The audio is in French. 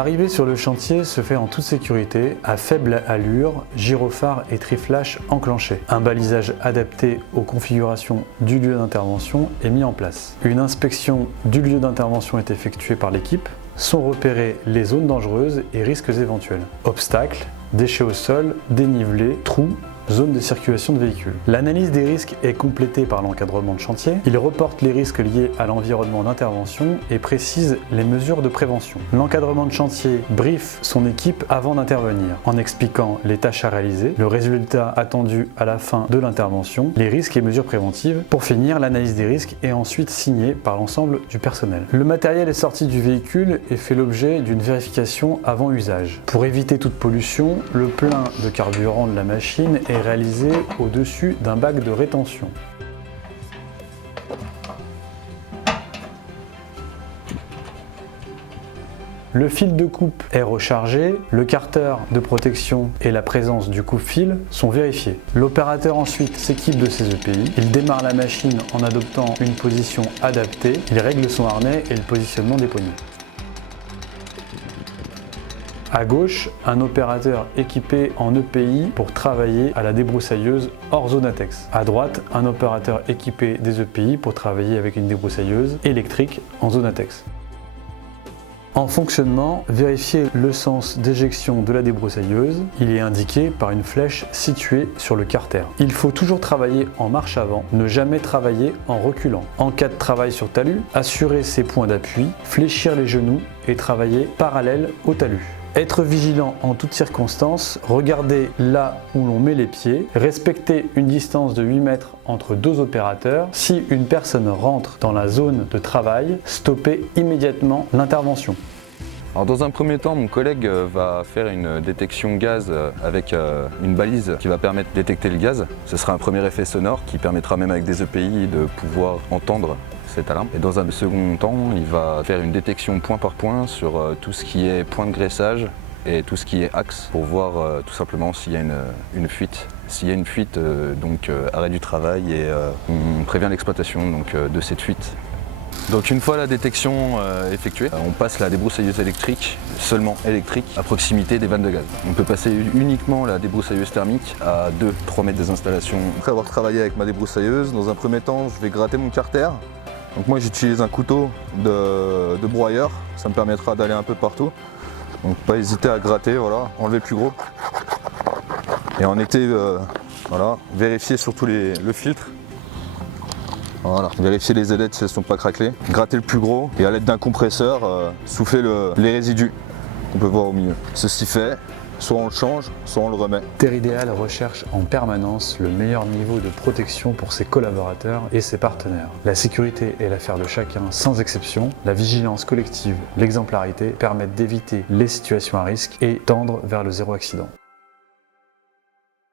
L'arrivée sur le chantier se fait en toute sécurité, à faible allure, gyrophare et triflash enclenchés. Un balisage adapté aux configurations du lieu d'intervention est mis en place. Une inspection du lieu d'intervention est effectuée par l'équipe. Sont repérées les zones dangereuses et risques éventuels. Obstacles, déchets au sol, dénivelés, trous, zone de circulation de véhicules. L'analyse des risques est complétée par l'encadrement de chantier. Il reporte les risques liés à l'environnement d'intervention et précise les mesures de prévention. L'encadrement de chantier briefe son équipe avant d'intervenir en expliquant les tâches à réaliser, le résultat attendu à la fin de l'intervention, les risques et mesures préventives. Pour finir, l'analyse des risques est ensuite signée par l'ensemble du personnel. Le matériel est sorti du véhicule et fait l'objet d'une vérification avant usage. Pour éviter toute pollution, le plein de carburant de la machine est réalisé au-dessus d'un bac de rétention. Le fil de coupe est rechargé, le carter de protection et la présence du coupe-fil sont vérifiés. L'opérateur ensuite s'équipe de ses EPI, il démarre la machine en adoptant une position adaptée, il règle son harnais et le positionnement des poignées. À gauche, un opérateur équipé en EPI pour travailler à la débroussailleuse hors zone ATEX. À droite, un opérateur équipé des EPI pour travailler avec une débroussailleuse électrique en zone ATEX. En fonctionnement, vérifiez le sens d'éjection de la débroussailleuse. Il est indiqué par une flèche située sur le carter. Il faut toujours travailler en marche avant, ne jamais travailler en reculant. En cas de travail sur talus, assurer ses points d'appui, fléchir les genoux et travailler parallèle au talus. Être vigilant en toutes circonstances, regarder là où l'on met les pieds, respecter une distance de 8 mètres entre deux opérateurs. Si une personne rentre dans la zone de travail, stopper immédiatement l'intervention. Alors dans un premier temps, mon collègue va faire une détection gaz avec une balise qui va permettre de détecter le gaz. Ce sera un premier effet sonore qui permettra même avec des EPI de pouvoir entendre cette alarme. Et dans un second temps, il va faire une détection point par point sur tout ce qui est point de graissage et tout ce qui est axe pour voir tout simplement s'il y a une fuite. S'il y a une fuite, donc arrêt du travail et on prévient l'exploitation de cette fuite. Donc une fois la détection effectuée, on passe la débroussailleuse électrique, seulement électrique, à proximité des vannes de gaz. On peut passer uniquement la débroussailleuse thermique à 2-3 mètres des installations. Après avoir travaillé avec ma débroussailleuse, dans un premier temps, je vais gratter mon carter. Donc moi j'utilise un couteau de broyeur, ça me permettra d'aller un peu partout. Donc pas hésiter à gratter, voilà, enlever le plus gros. Et en été, voilà, vérifier surtout le filtre. Voilà, vérifier les ailettes si elles ne sont pas craquelées. Gratter le plus gros et à l'aide d'un compresseur, souffler les résidus qu'on peut voir au milieu. Ceci fait, soit on le change, soit on le remet. Teridéal recherche en permanence le meilleur niveau de protection pour ses collaborateurs et ses partenaires. La sécurité est l'affaire de chacun sans exception. La vigilance collective, l'exemplarité permettent d'éviter les situations à risque et tendre vers le zéro accident.